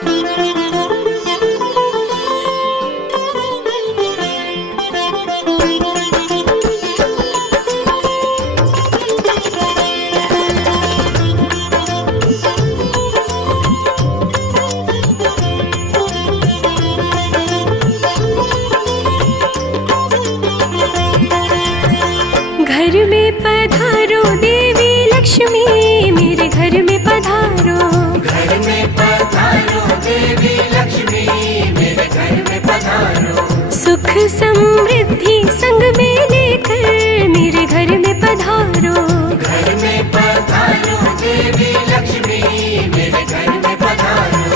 घर में पधारो देवी लक्ष्मी, मेरे घर में पधारो। घर में पधारो देवी लक्ष्मी, मेरे घर में पधारो। सुख समृद्धि संग में लेकर मेरे घर में पधारो। घर में पधारो देवी लक्ष्मी, मेरे घर में पधारो।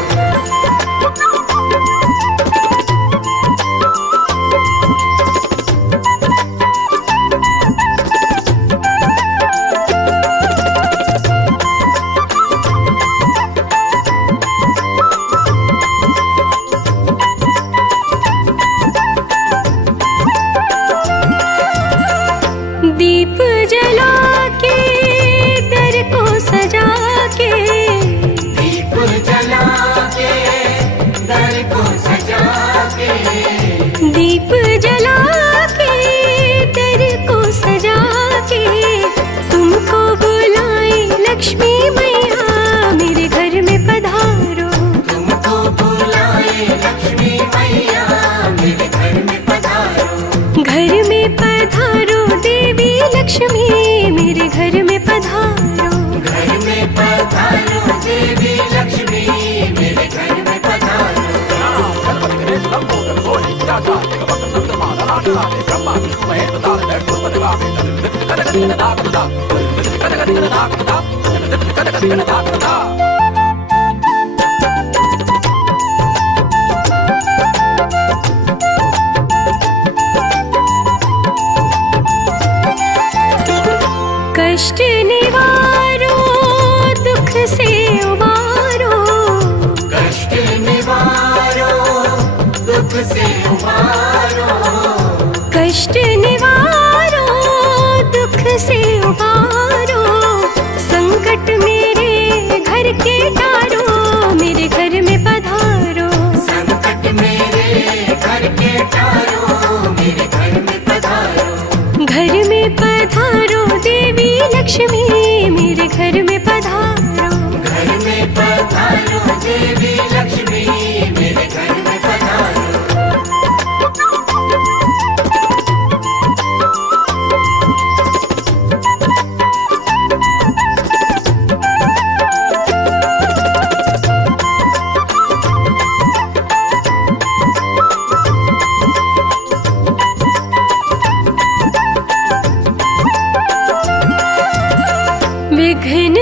दीप जला के दर को सजा के, दीप जला के दर को सजा के, दीप जला के दर को सजा के, तुमको बुलाए लक्ष्मी मैया, मेरे घर में पधारो। तुमको बुलाए लक्ष्मी मैया, मेरे घर में पधारो। घर में पधारो देवी लक्ष्मी, मेरे घर में पधारो। घर में पधारो देवी लक्ष्मी, मेरे घर में पधारो। कष्ट निवारो दुख से उबारो, कष्ट निवारो दुख से उबारो। कष्ट निवारो दुख से उबारो, संकट मेरे घर के टारो, मेरे घर में पधारो। संकट मेरे घर के टारो, मेरे घर में पधारो। घर में पधारो देवी लक्ष्मी, मेरे घर में पधारो। घर में पधारो देवी लक्ष्मी, मेरे घर में पधारो। विघ्न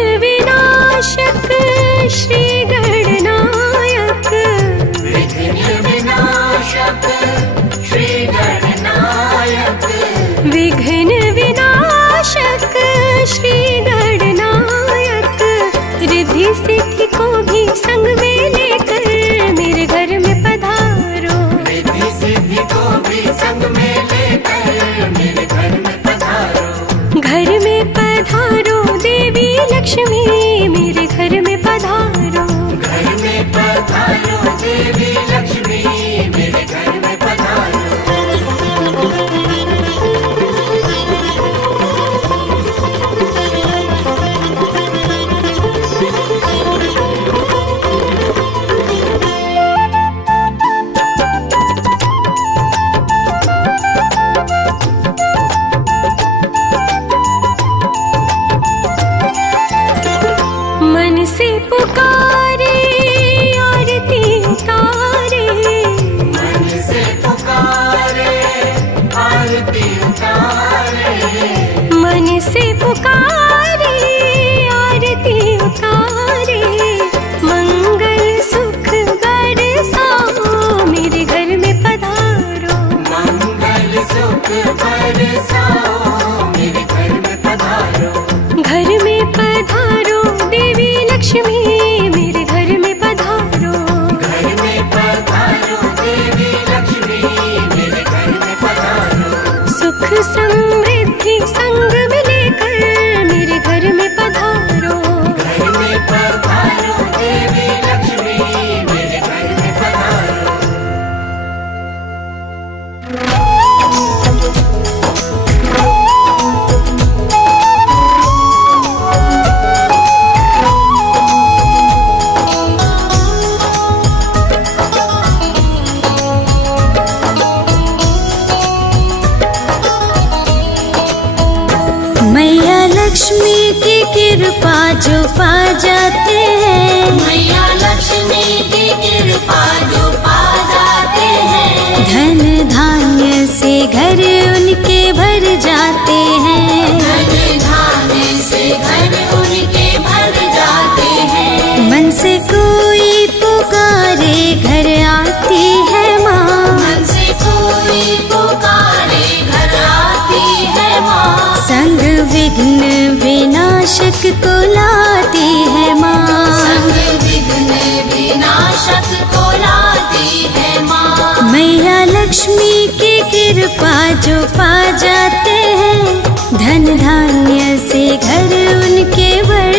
कृपा जो पा जाते हैं, मैया लक्ष्मी की कृपा जो पा जाते हैं, धन धान्य से घर उनके भर जाते हैं। धन धान्य से घर उनके भर जाते हैं। मन से कोई पुकारे घर आती है माँ, मन से कोई पुकारे घर आती है माँ, संग विघ्न विनाशक को लाती है माँ। संग विघ्न विनाशक को लाती है माँ। मैया लक्ष्मी की कृपा जो पा जाते हैं, धन धान्य से घर उनके भर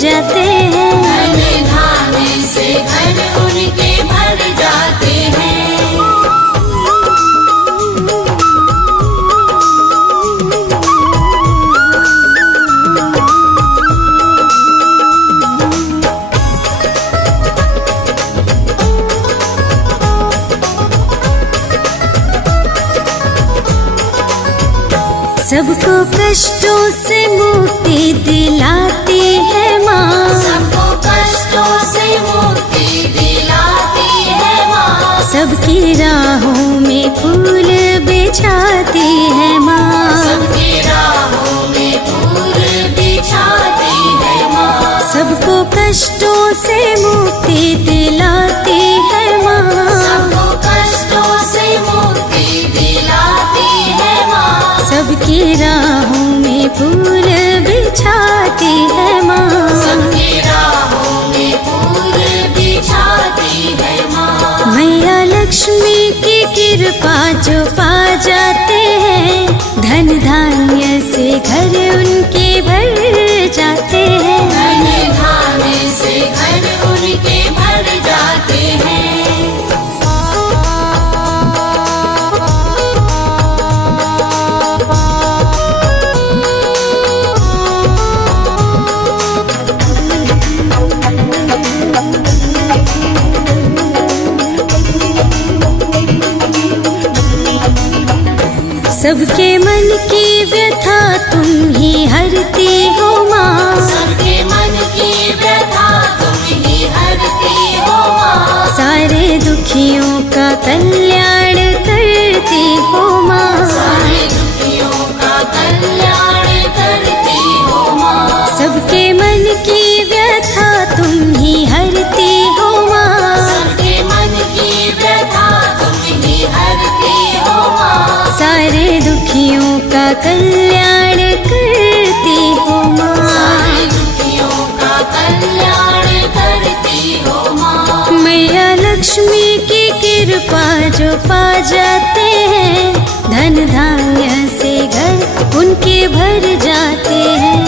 जाते हैं। धन धान्य से घर उनके भर जाते हैं। सबको कष्टों से मुक्ति दिलाती है माँ, सबको कष्टों से मुक्ति दिलाती है माँ, सबकी राहों में फूल बिछाती है माँ। सबकी राहों में फूल बिछाती है माँ, सबको कष्टों से मुक्ति दिलाती है माँ। सबको कष्टों से मुक्ति दिलाती है माँ, सबकी राहों में फूल बिछाती है माँ। सबकी राहों में फूल बिछाती है माँ। मैया लक्ष्मी की कृपा जो पा जाते हैं, धन धान्य से घर उनके भर जाते हैं। धन धान्य से घर उनके भर जाते हैं। सबके मन की व्यथा तुम ही हरती हो माँ, सबके मन की व्यथा तुम ही हरती हो माँ, सारे दुखियों का कल्याण करती हो माँ। सारे दुखियों का कल्याण करती हो माँ। सबके मन की व्यथा तुम ही हरती हो माँ, सबके मन की व्यथा तुम ही हरती हो माँ, सारे दुखियों का कल्याण करती हो माँ। सारे दुखियों का कल्याण करती हो माँ। मैया लक्ष्मी की कृपा जो पा जाते हैं, धन धान्य से घर उनके भर जाते हैं।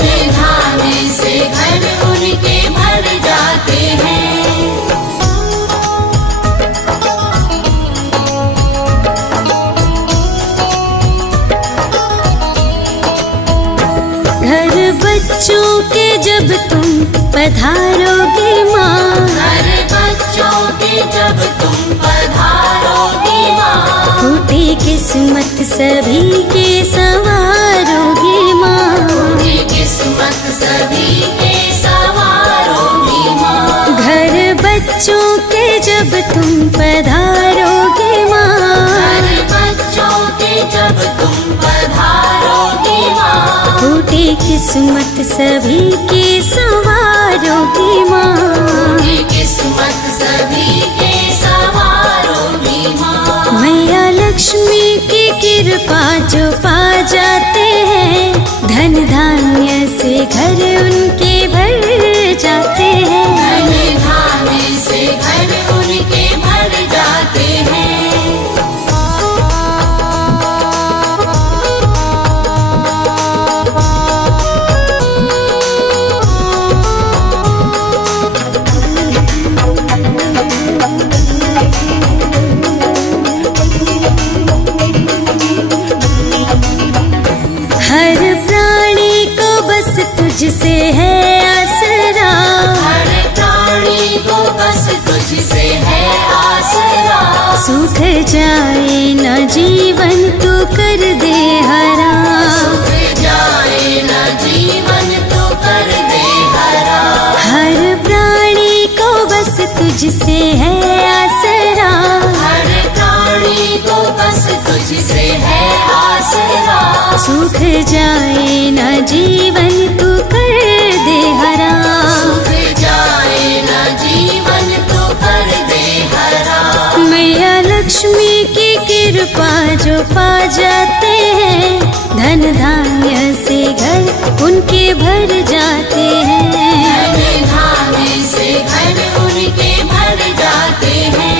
धन धान्य से घर उनके भर जाते हैं। घर बच्चों के जब तुम पधारोगे माँ, घर बच्चों के जब तुम पधारोगी माँ, टूटी किस्मत सभी के संवारोगे माँ। टूटी किस्मत सभी के संवारोगी माँ। घर बच्चों के जब तुम पधारोगे माँ, घर बच्चों के जब तुम पधारोगी माँ, टूटी किस्मत सभी के संवारोगे माँ। टूटी किस्मत सभी के संवारोगी माँ। मैया लक्ष्मी की कृपा जो पा जाते हैं, धन धान्य से घर उनके भर जाते हैं। धन धान्य से घर उनके भर जाते हैं। हर प्राणी को बस तुझसे है आसरा, हर प्राणी को बस तुझसे है आसरा, सूख जाए न जीवन तू कर दे हरा। सूख जाए न जीवन तो कर तुझसे है आसरा, हर प्राणी को बस तुझसे है आसरा। सूख जाए ना जीवन तू कर दे हरा, सूख जाए ना जीवन तो कर दे हरा। मैया लक्ष्मी की कृपा जो पा जाते हैं, धन धान्य से घर उनके भर जाते हैं। धन धान्य से घर उनके भर जाते हैं।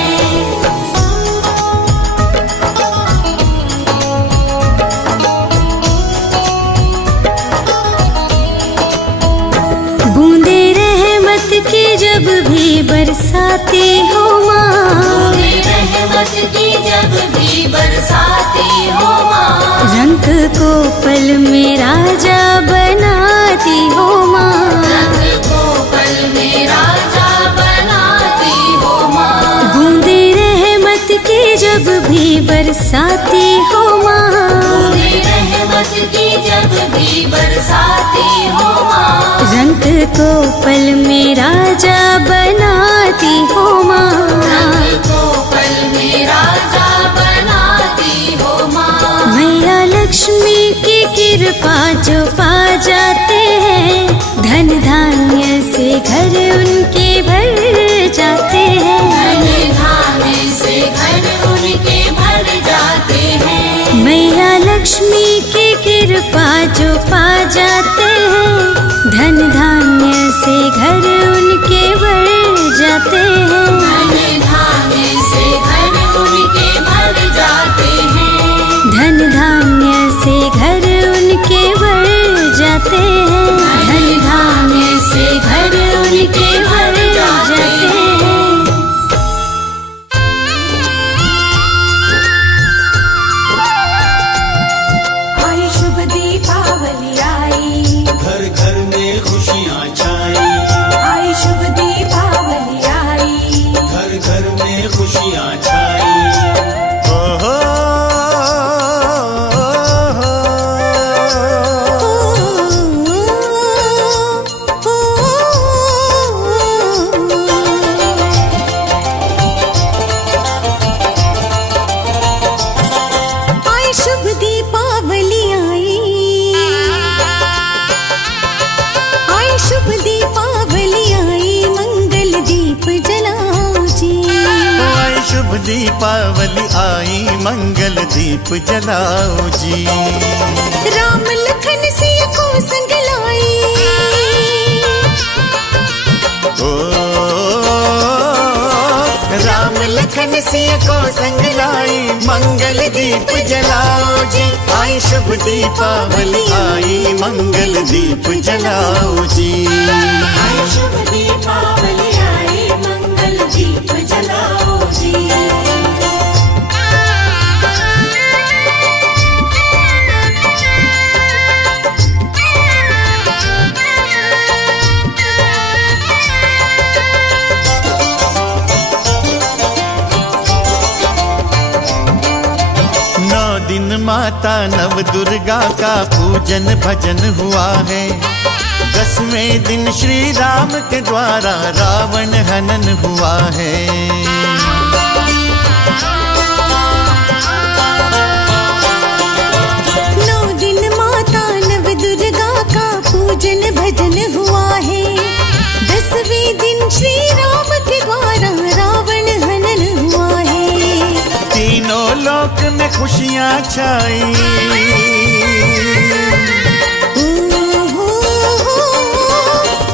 बूंदे रहमत की जब भी बरसाती हो माँ, बूंदे रहमत की जब भी बरसाती हो माँ। रंग को पल में राजा बनाती हो माँ, रंग को पल में राजा बनाती हो माँ। बूंदे रहमत की जब भी बरसाती हो माँ, बूंदे रहमत की जब भी बरसाती हो माँ। रंग को पल में राजा बनाती हो माँ, रंग को पल में राजा बनाती हो माँ। मैया लक्ष्मी की कृपा जो पा जाते हैं, धन धान्य से घर उनके भर जाते हैं। धन धान्य से घर उनके भर जाते हैं। मैया लक्ष्मी की कृपा जो पा जाते हैं, धन धान्य से घर उनके भर जाते हैं। धन धान्य से घर उनके भर जाते हैं। धन धान्य से घर उनके भर जाते हैं। धन धान्य से घर उनके भर जाते हैं। आई शुभ दीपावली आई, घर घर में खुशियाँ छाई, आई शुभ दीपावली आई। घर घर में खुशियाँ छाई। ओहो, आई शुभ दीपावली आई, आई शुभ दीपावली आई, मंगल दीप जलाओ जी। आई शुभ दीपावली आई, मंगल दीप जलाओ जी। राम लखन सिया को संग लाई, ओ राम लखन सिया को संग लाई, मंगल दीप जलाओ जी। आई शुभ दीपावली आई, मंगल दीप जलाओ जी। आई शुभ दीपावली आई, मंगल दीप जलाओ जी। दिन माता नव दुर्गा का पूजन भजन हुआ है। 10वें दिन श्री राम के द्वारा रावण हनन हुआ है। 9 दिन माता नव दुर्गा का पूजन भजन हुआ है। 10वें दिन श्री राम के द्वारा रावण हनन हुआ है। तीनों लोक में खुशियाँ छाई,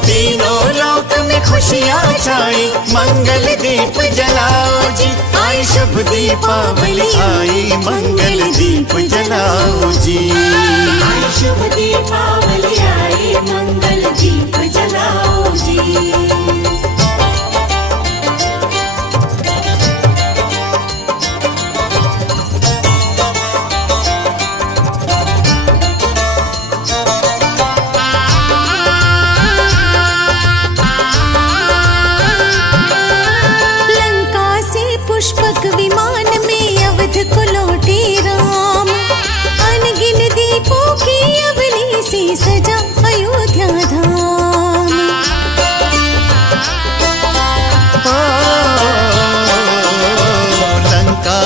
तीनों लोक में खुशियाँ छाई, मंगल दीप जलाओ जी। आई शुभ दीपावली आई, मंगल दीप जलाओ जी। आई शुभ दीपावली आई, मंगल दीप जलाओ जी। पुष्पक विमान में अवध को लौटे राम। अनगिन दीपों की अवली से सजा अयोध्या धाम।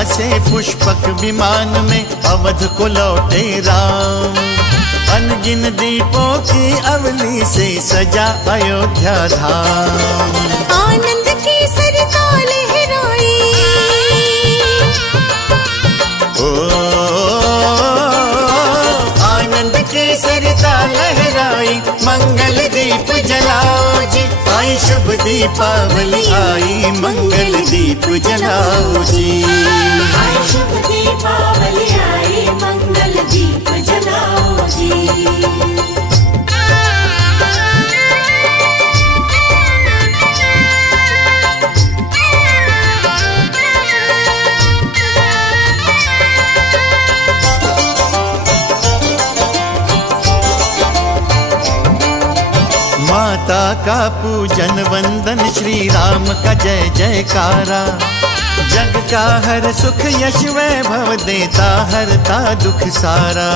से पुष्पक विमान में अवध को लौटे राम। अनगिन दीपों की अवली से सजा अयोध्या धाम। आनंद की सरिता लहराई, ओ आनंद की सरिता लहराई, मंगल दीप जलाओ जी। आई शुभ दीपावली आई, मंगल दीप जलाओ जी। आई शुभ दीपावली आई, मंगल दीप जलाओ जी। माता का पूजन वंदन, श्री राम का जय जयकारा। जग का हर सुख यश वैभव, देता हरता दुख सारा।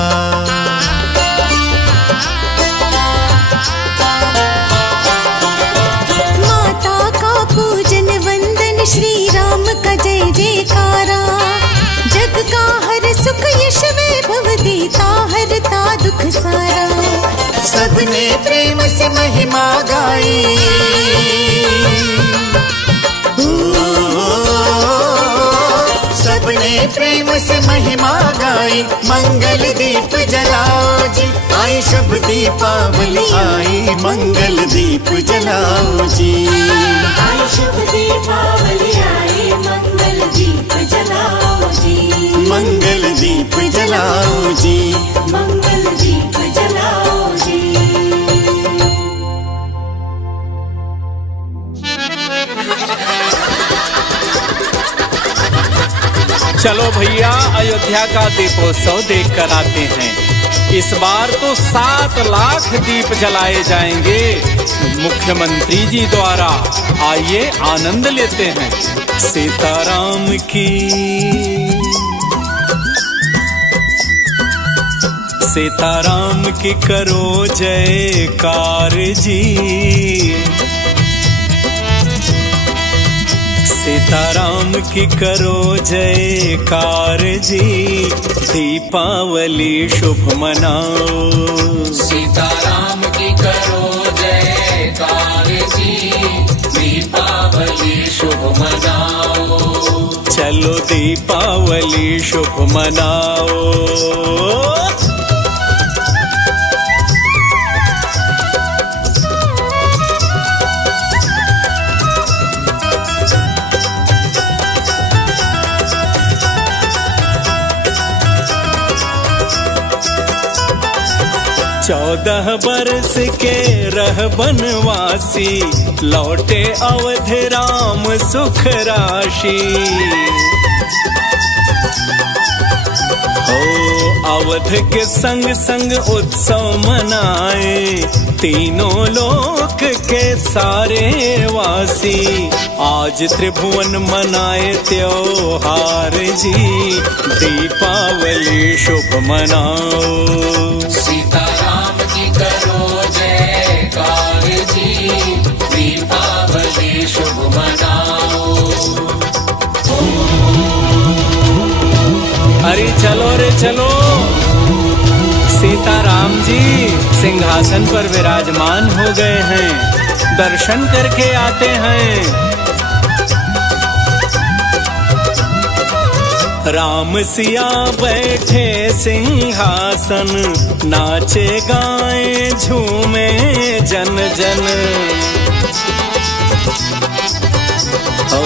माता का पूजन वंदन, श्री राम का जय जयकारा। जग का हर सुख यश वैभव, देता हरता दुख सारा। सबने प्रेम से महिमा गाई, सबने प्रेम से महिमा गाई, मंगल दीप जलाओ जी। आई शुभ दीपावली आई, मंगल दीप जलाओ जी। आई शुभ दीपावली आई, मंगल दीप जलाओ जी। मंगल दीप जलाओ जी। मंगल दीप जलाओ जी। चलो भैया, अयोध्या का दीपोत्सव देख कर आते हैं। इस बार तो 7 लाख दीप जलाए जाएंगे मुख्यमंत्री जी द्वारा। आइए आनंद लेते हैं। सीताराम की, सीताराम की करो जयकार जी। सीताराम की करो जयकार जी, दीपावली शुभ मनाओ। सीताराम की करो जयकार जी, दीपावली शुभ मनाओ। चलो दीपावली शुभ मनाओ। चौदह बरस के रह बनवासी, लौटे अवध राम सुख राशि। हो अवध के संग संग उत्सव मनाए, तीनों लोक के सारे वासी। आज त्रिभुवन मनाए त्योहार जी, दीपावली शुभ मनाओ। सीताराम की करो जयकार जी, दीपावली शुभ मनाओ। अरे चलो रे चलो, सीताराम जी सिंहासन पर विराजमान हो गए हैं। दर्शन करके आते हैं। राम सिया बैठे सिंहासन, नाचे गाए झूमे जन जन। ओ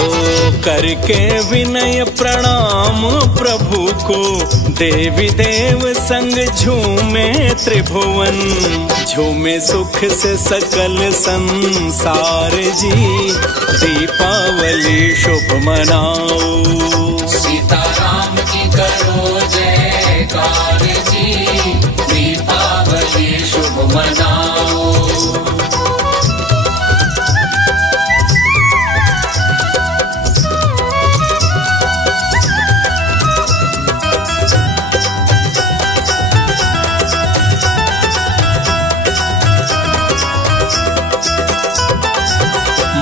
करके विनय प्रणाम प्रभु को, देवी देव संग झूमे त्रिभुवन। झूमे सुख से सकल संसार जी, दीपावली शुभ मनाओ। सीताराम की करो जयकार जी, दीपावली शुभ मनाओ।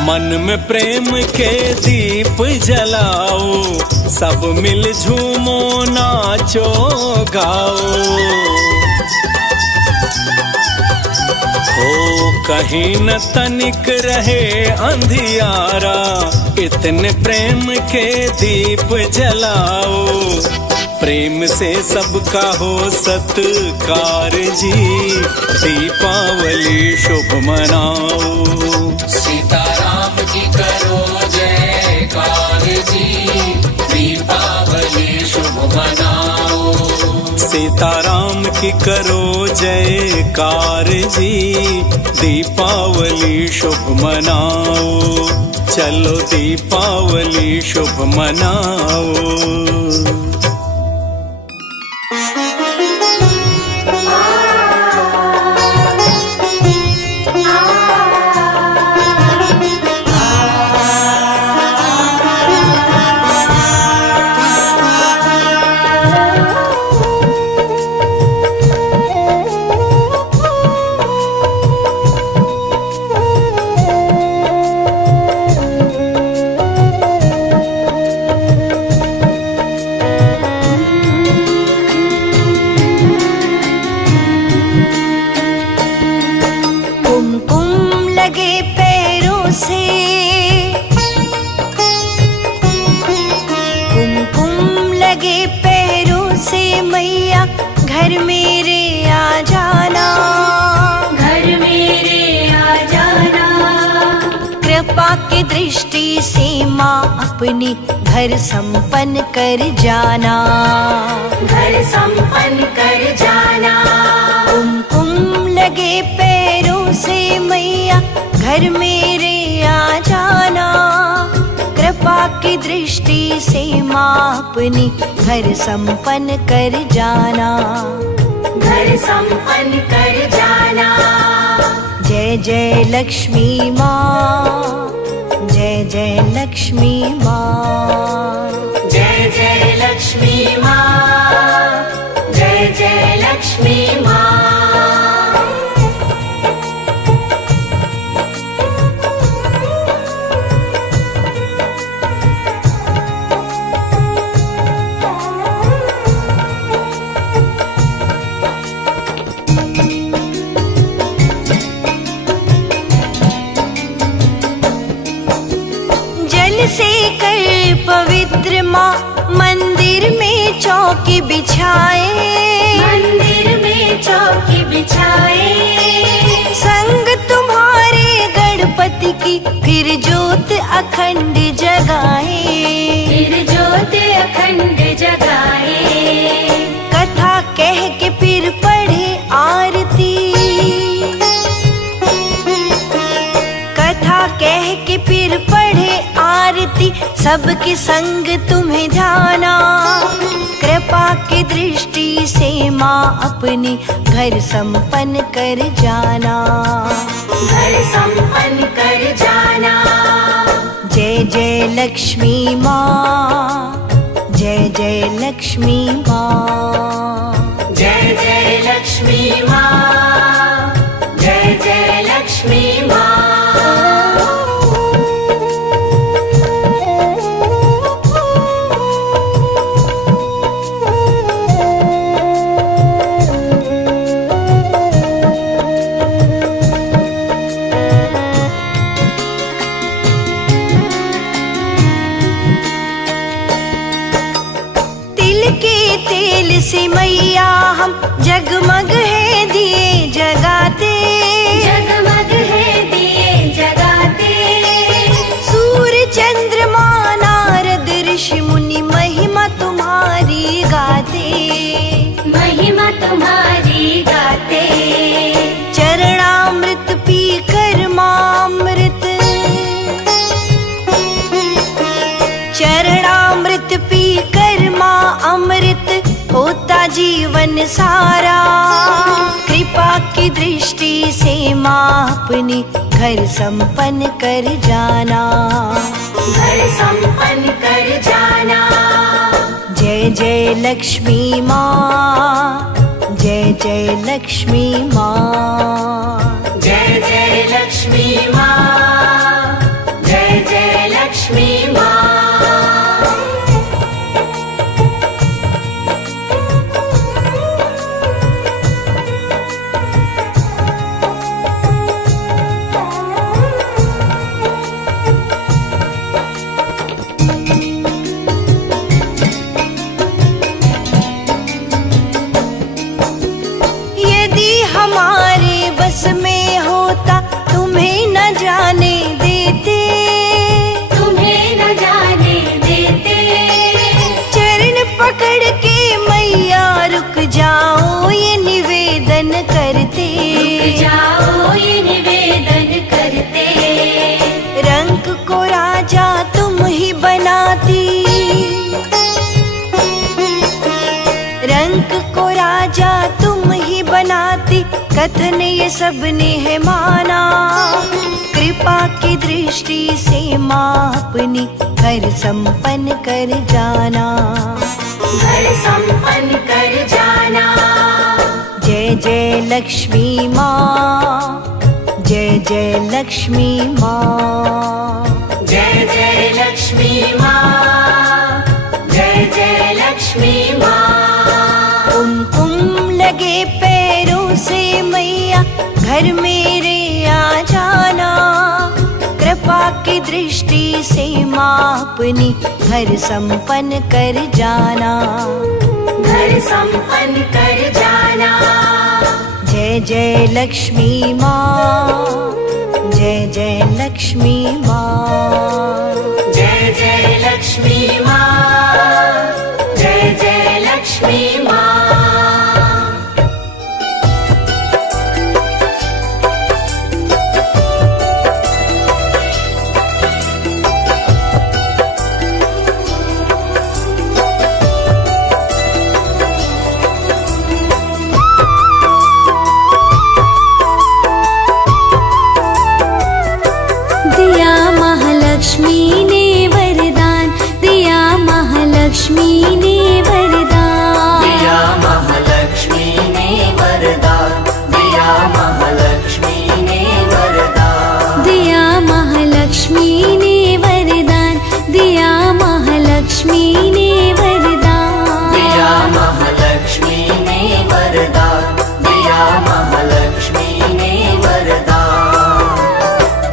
मन मन में प्रेम के दीप जलाओ, सब मिल झूमो नाचो गाओ। हो कहीं न तनिक रहे अंधियारा, इतने प्रेम के दीप जलाओ। प्रेम से सबका हो सत्कार जी, दीपावली शुभ मनाओ। सीताराम की करो जयकार जी, दीपावली शुभ मनाओ। सीताराम की करो जयकार जी, दीपावली शुभ मनाओ। चलो दीपावली शुभ मनाओ। घर मेरे आ जाना, घर मेरे आ जाना। कृपा की दृष्टि से माँ अपनी घर संपन्न कर जाना, घर संपन्न कर जाना। कुमकुम लगे पैरों से मैया घर मेरे आ जाना। कृपा की दृष्टि से माँ अपनी घर संपन्न कर जाना, घर संपन्न कर जाना। जय जय लक्ष्मी माँ, जय जय लक्ष्मी माँ, जय जय लक्ष्मी माँ, जय जय लक्ष्मी माँ। से कर पवित्र माँ मंदिर में चौकी बिछाए, मंदिर में चौकी बिछाए। संग तुम्हारे गणपति की फिर ज्योत अखंड जगाए, फिर ज्योत अखंड जगाए। कथा कह के फिर पढ़े आरती, कथा कह के फिर पढ़े आरती। सबके संग तुम्हें ध्याना, कृपा की दृष्टि से माँ अपनी घर संपन्न कर जाना, घर संपन्न कर जाना। जय जय लक्ष्मी माँ, जय जय लक्ष्मी माँ, जय जय लक्ष्मी माँ, जय जय लक्ष्मी माँ। से मैया हम जगमग है दिए जगाते, जगमग है दिए जगाते। सूर्य चंद्रमा नारद ऋषि मुनि महिमा तुम्हारी गाते, महिमा तुम्हारी गाते। चरणामृत पी कर मामृत, चरणामृत पी कर माँ अमृत होता जीवन सारा। कृपा की दृष्टि से माँ अपनी घर संपन्न कर जाना, घर संपन्न कर जाना। जय जय लक्ष्मी माँ, जय जय लक्ष्मी माँ, जय जय लक्ष्मी माँ, जय कथन ये सबने है माना, कृपा की दृष्टि से माँ अपनी घर संपन्न कर जाना, घर संपन्न कर जाना। जय जय लक्ष्मी माँ, जय जय लक्ष्मी माँ, जय जय लक्ष्मी माँ, जय जय लक्ष्मी माँ। कुमकुम लगे पैरों से मैया घर मेरे आ जाना, कृपा की दृष्टि से माँ अपनी घर संपन्न कर जाना, घर संपन्न कर जाना। जय जय लक्ष्मी माँ, जय जय लक्ष्मी माँ, जय जय लक्ष्मी माँ, जय जय लक्ष्मी माँ। दिया महालक्ष्मी ने वरदान, दिया महालक्ष्मी ने वरदान, दिया महालक्ष्मी ने वरदान, दिया महालक्ष्मी ने वरदान, दिया महालक्ष्मी ने वरदान, दिया महालक्ष्मी ने वरदान, दिया महालक्ष्मी ने वरदान, दिया महालक्ष्मी ने वरदान।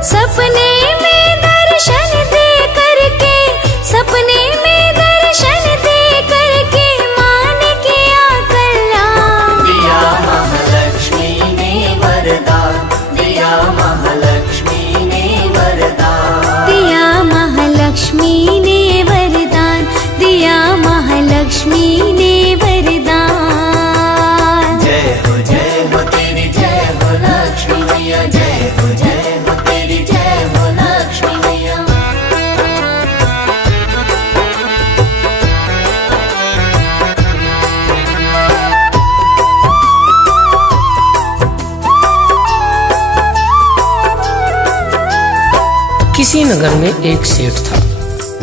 सपने में दर्शन दे करके, सपने में दर्शन दे करके मान किया कल्याण, दिया महालक्ष्मी ने वरदान, दिया महालक्ष्मी ने वरदान, दिया महालक्ष्मी ने वरदान, दिया महालक्ष्मी ने वरदान। जय हो तेरी जय हो लक्ष्मी मैया, जय हो तेरी जय हो लक्ष्मी मैया। किसी नगर में एक सेठ था,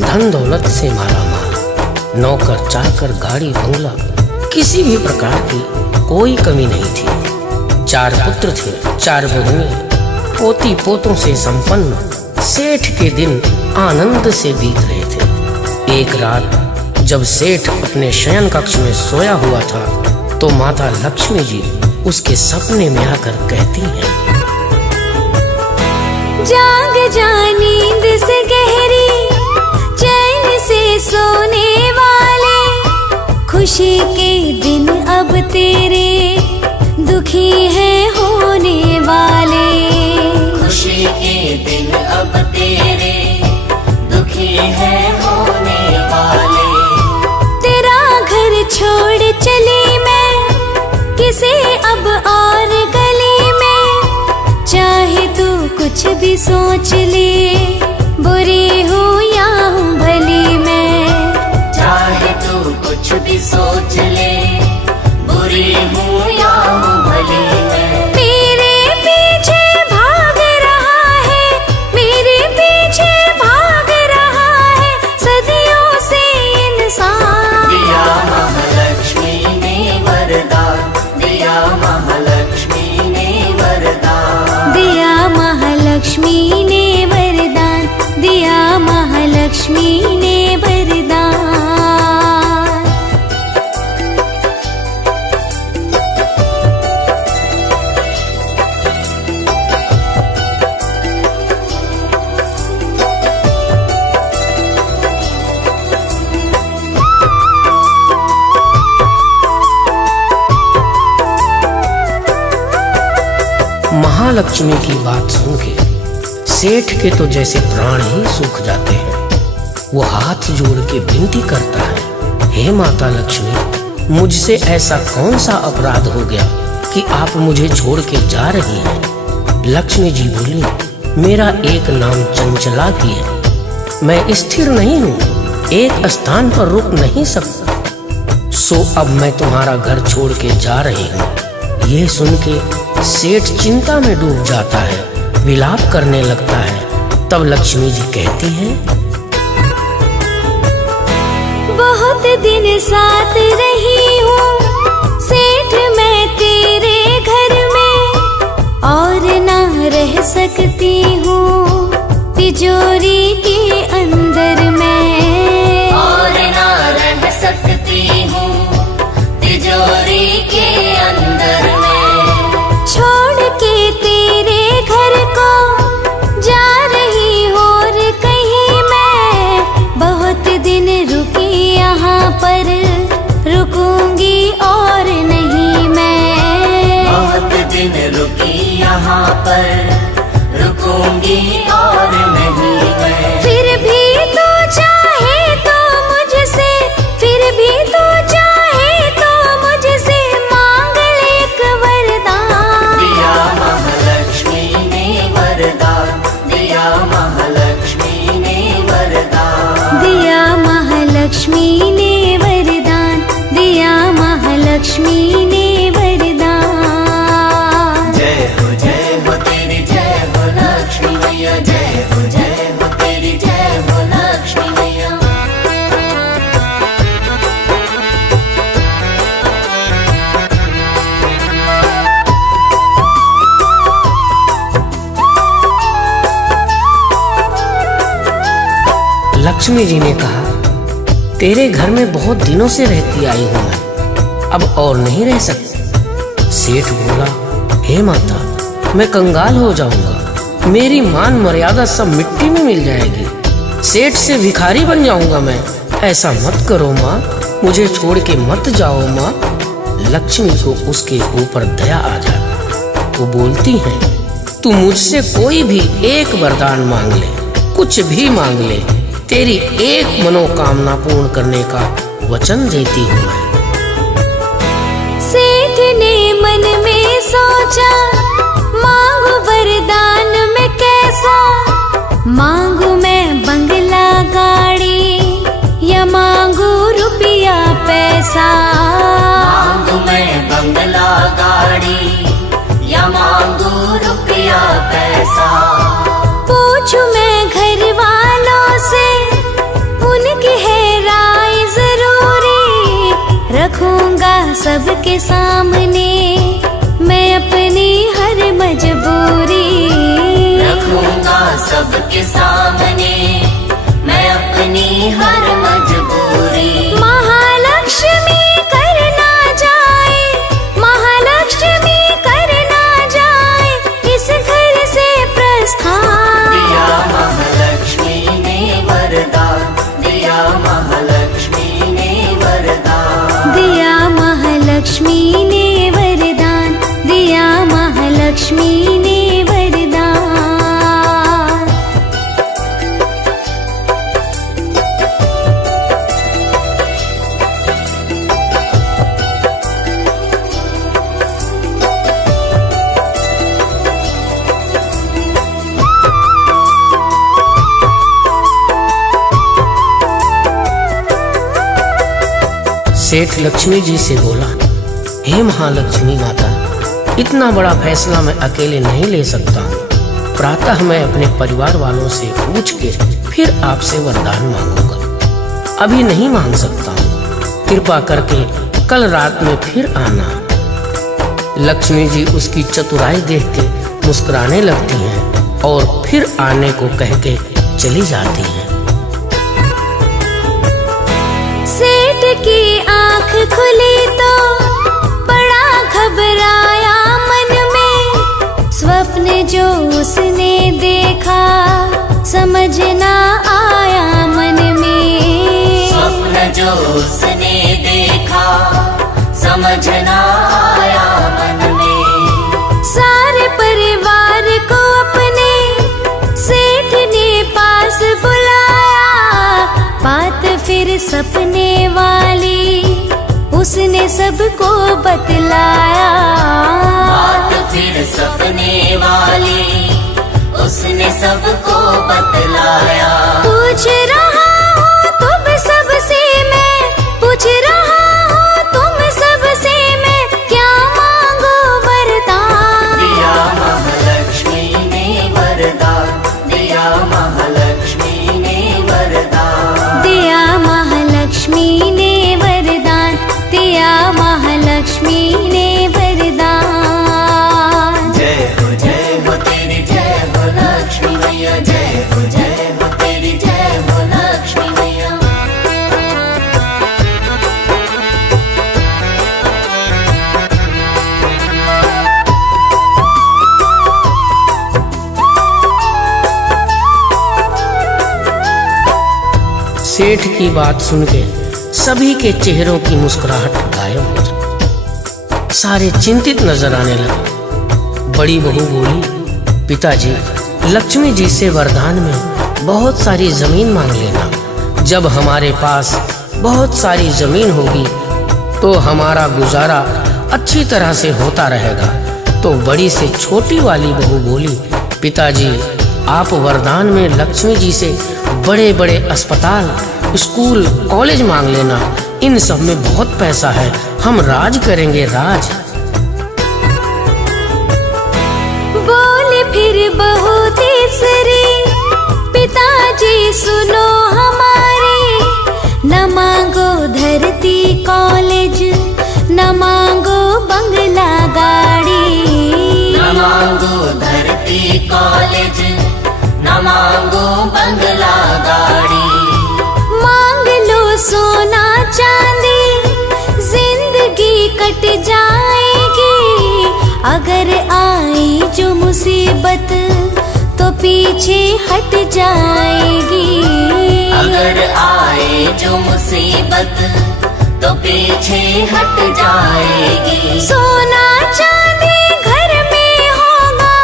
धन दौलत से माला माल, नौकर चाकर गाड़ी बंगला, किसी भी प्रकार की कोई कमी नहीं थी। 4 पुत्र थे, 4 बहुएं, पोती पोतों से संपन्न सेठ के दिन आनंद से बीत रहे थे। एक रात जब सेठ अपने शयन कक्ष में सोया हुआ था तो माता लक्ष्मी जी उसके सपने में आकर कहती हैं, जाग जा नींद से गहरी, चैन से सोने वाले, खुशी के दिन अब तेरे दुखी है होने वाले, खुशी के दिन अब तेरे दुखी है होने वाले। तेरा घर छोड़ चली मैं किसे अब और गली में, चाहे तू कुछ भी सोच ले, बुरी हूँ या हूँ भली मैं, चाहे तू कुछ भी सोच ले, बुरी हूँ या हूँ भली मैं। मेरे पीछे भाग रहा है, मेरे पीछे भाग रहा है सदियों से इंसान, दिया महालक्ष्मी ने वरदान, दिया महालक्ष्मी ने वरदान, दिया महालक्ष्मी ने वरदान, दिया महालक्ष्मी ने वरदान। महालक्ष्मी की बात सुन के सेठ के तो जैसे प्राण ही सूख जाते हैं। वो हाथ जोड़ के विनती करता है, हे माता लक्ष्मी, मुझसे ऐसा कौन सा अपराध हो गया कि आप मुझे छोड़ के जा रही हैं? लक्ष्मी जी बोली, मेरा एक नाम चंचला भी है, मैं स्थिर नहीं हूँ, एक स्थान पर रुक नहीं सकता, सो अब मैं तुम्हारा घर छोड़ के जा रही हूँ। ये सुन के सेठ चिंता में डूब जाता है, विलाप करने लगता है। तब लक्ष्मी जी कहती हैं, बहुत दिन साथ रही हूँ सेठ मैं तेरे घर में, और ना रह सकती हूँ तिजोरी के अंदर में, और ना रह सकती हूँ तिजोरी के अंदर में। छोड़ के तेरे घर को जा रही और कहीं मैं, बहुत दिन रुकी यहाँ पर रुकूंगी और नहीं मैं, बहुत दिन रुकी यहाँ पर रुकूंगी और नहीं मैं। फिर भी तो चाहे तो मुझसे, फिर भी तो चाहे तो मुझसे मांग ले एक वरदान। दिया महालक्ष्मी ने वरदान, दिया महालक्ष्मी ने वरदान, दिया महालक्ष्मी ने वरदान, दिया महालक्ष्मी ने वरदान। जय हो तेरी जय हो लक्ष्मी मैया, जय हो तेरी जय हो लक्ष्मी मैया। लक्ष्मी जी ने कहा, तेरे घर में बहुत दिनों से रहती आई हूं मैं, अब और नहीं रह सकती। सेठ बोला, हे माता, मैं कंगाल हो जाऊंगा, मेरी मान मर्यादा सब मिट्टी में मिल जाएगी, सेठ से भिखारी बन जाऊंगा मैं। ऐसा मत करो माँ, मुझे छोड़ के मत जाओ माँ। लक्ष्मी को उसके ऊपर दया आ जाती। वो बोलती है, तू मुझसे कोई भी एक वरदान मांग ले, कुछ भी मांग ले, तेरी एक मनोकामना पूर्ण करने का वचन देती हूँ मैं। सेठ ने मन में सोचा, मांगू वरदान में कैसा, मांगू मैं बंगला गाड़ी या मांगू रुपया पैसा, मांगू मैं बंगला गाड़ी या मांगू रुपया पैसा। पूछू मैं घर वालों से, उनकी है राय जरूरी, रखूंगा सबके सामने मैं अपनी हर मजबूरी, रखूंगा सबके सामने मैं अपनी हर मजबूरी। महालक्ष्मी करना जाए, महालक्ष्मी करना जाए इस घर से प्रस्थान। दिया महालक्ष्मी ने वरदान, दिया महालक्ष्मी ने वरदान, दिया महालक्ष्मी ने वरदान, दिया महालक्ष्मी ने वरदान। सेठ लक्ष्मी जी से बोला, हे महालक्ष्मी माता, इतना बड़ा फैसला मैं अकेले नहीं ले सकता हूँ। प्रातः मैं अपने परिवार वालों से पूछ के फिर आपसे वरदान मांगूंगा, अभी नहीं मांग सकता हूँ। कृपा करके कल रात में फिर आना। लक्ष्मी जी उसकी चतुराई देख के मुस्कुराने लगती हैं और फिर आने को कह के चली जाती हैं। सेठ की आंख खुली तो बड़ा घबराया मन में, स्वप्न जो उसने देखा समझ ना आया मन में, स्वप्न जो उसने देखा समझ ना आया मन में। सारे परिवार को अपने सेठ ने पास बुलाया, बात फिर सपने वाली उसने सबको बतलाया, बात फिर सपने वाली उसने सबको बतलाया। पूछ रहा हूँ तुम सबसे मैं, पूछ रहा हूँ तुम सबसे मैं, क्या मांगो वरदान। सेठ की बात सुन के सभी के चेहरों की मुस्कुराहट गायब हो गई। सारे चिंतित नजर आने लगे। बड़ी बहू बोली, पिताजी, लक्ष्मी जी से वरदान में बहुत सारी जमीन मांग लेना। जब हमारे पास बहुत सारी जमीन होगी तो हमारा गुजारा अच्छी तरह से होता रहेगा। तो बड़ी से छोटी वाली बहू बोली, पिताजी, आप वरदान में लक्ष्मी जी से बड़े बड़े अस्पताल, स्कूल, कॉलेज मांग लेना। इन सब में बहुत पैसा है, हम राज करेंगे, राज। बोले फिर बहू तीसरी, पिताजी सुनो हमारे, न मांगो धरती कॉलेज, न मांगो बंगला गाड़ी, न मांगो धरती कॉलेज, न मांगो बंगला गाड़ी। मांग लो सोना चांदी, जिंदगी कट जाएगी। अगर आई जो मुसीबत तो पीछे हट जाएगी। अगर आए जो मुसीबत तो पीछे हट जाएगी। सोना चांदी घर में होगा,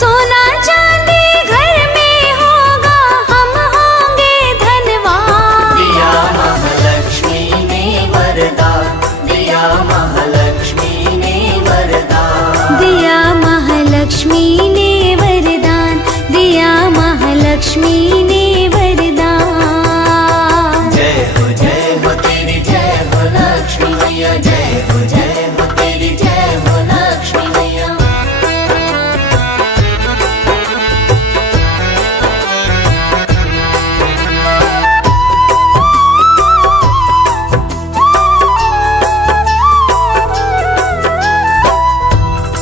सोना चांदी घर में होगा, हम होंगे धनवान। दिया महालक्ष्मी ने वरदान, दिया महालक्ष्मी ने वरदान, दिया महालक्ष्मी ने वरदान, दिया महालक्ष्मी ने वरदान। जय हो तेरी जय हो लक्ष्मी मैया, जय हो तेरी जय हो लक्ष्मी मैया।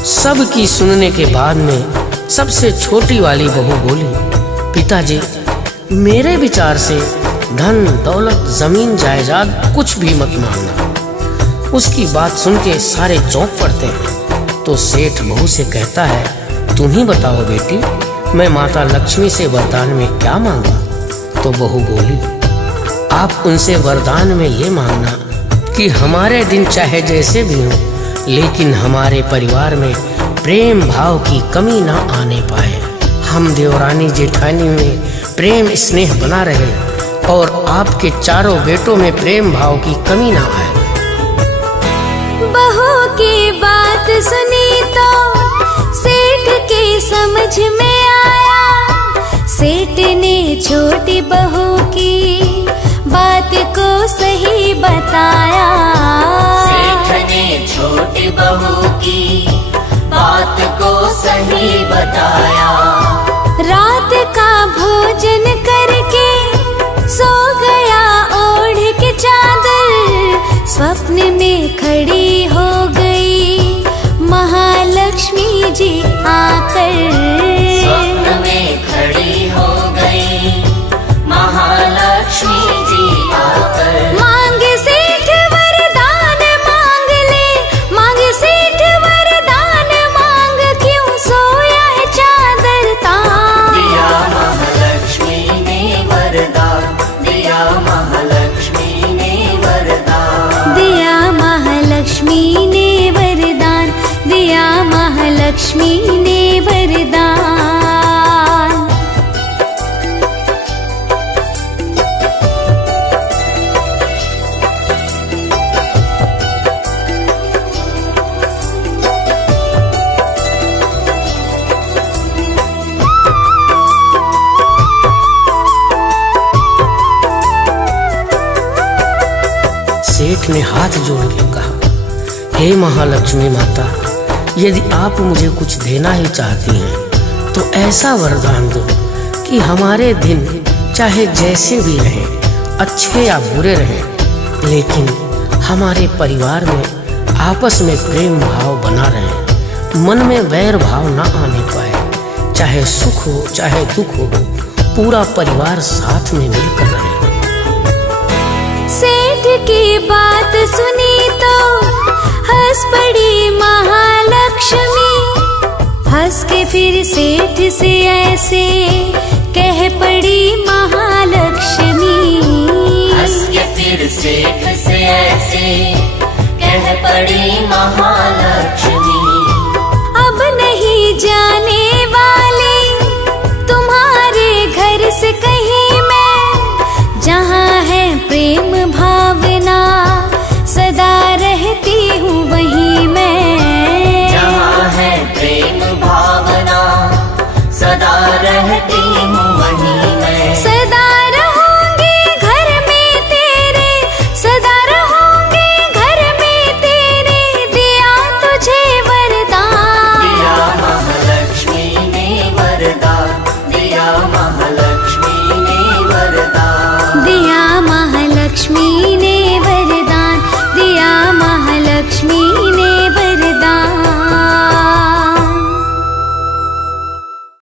सबकी सुनने के बाद में सबसे छोटी वाली बहू बोली, पिताजी, मेरे विचार से धन दौलत जमीन जायदाद कुछ भी मत मांगना। उसकी बात सुन के सारे चौंक पड़ते हैं। तो सेठ बहू से कहता है, तुम ही बताओ बेटी, मैं माता लक्ष्मी से वरदान में क्या मांगा? तो बहू बोली, आप उनसे वरदान में ये मांगना कि हमारे दिन चाहे जैसे भी हों, लेकिन हमारे परिवार में प्रेम भाव की कमी ना आने पाए। हम देवरानी जेठानी में प्रेम स्नेह बना रहे और आपके चारों बेटों में प्रेम भाव की कमी ना आए। बहू की बात सुनी तो सेठ के समझ में आया। सेठ ने छोटी बहू की बात को सही बताया। सेठ ने छोटी बहू की बात को सही बताया। रात का भोजन करके सो गया ओढ़ के चादर। स्वप्न में खड़ी हो गई महालक्ष्मी जी आकर। स्वप्न में खड़ी हो गई महालक्ष्मी जी आकर। मांगे सेठ वरदान मांग ले, मांगे सेठ वरदान मांग, क्यों सोया है चादर तान। दिया महालक्ष्मी ने वरदान, दिया महालक्ष्मी ने वरदान, दिया महालक्ष्मी ने वरदान, दिया महालक्ष्मी ने वरदान। सेठ ने हाथ जोड़ के कहा, हे महालक्ष्मी माता, यदि आप मुझे कुछ देना ही चाहती हैं तो ऐसा वरदान दो कि हमारे दिन चाहे जैसे भी रहें, अच्छे या बुरे रहें, लेकिन हमारे परिवार में आपस में प्रेम भाव बना रहे, मन में वैर भाव ना आने पाए। चाहे सुख हो चाहे दुख हो, पूरा परिवार साथ में मिलकर रहे। सेठ की बात सुनी तो हंस पड़ी महालक्ष्मी। हंस के फिर सेठ से ऐसे कह पड़ी महालक्ष्मी। से कह पड़ी महालक्ष्मी। अब नहीं जाने वाली तुम्हारे घर से कहीं मैं, जहाँ है प्रेम भावना सदा रहती हूँ वहीं मैं। जहाँ है प्रेम भावना सदा रहती हूँ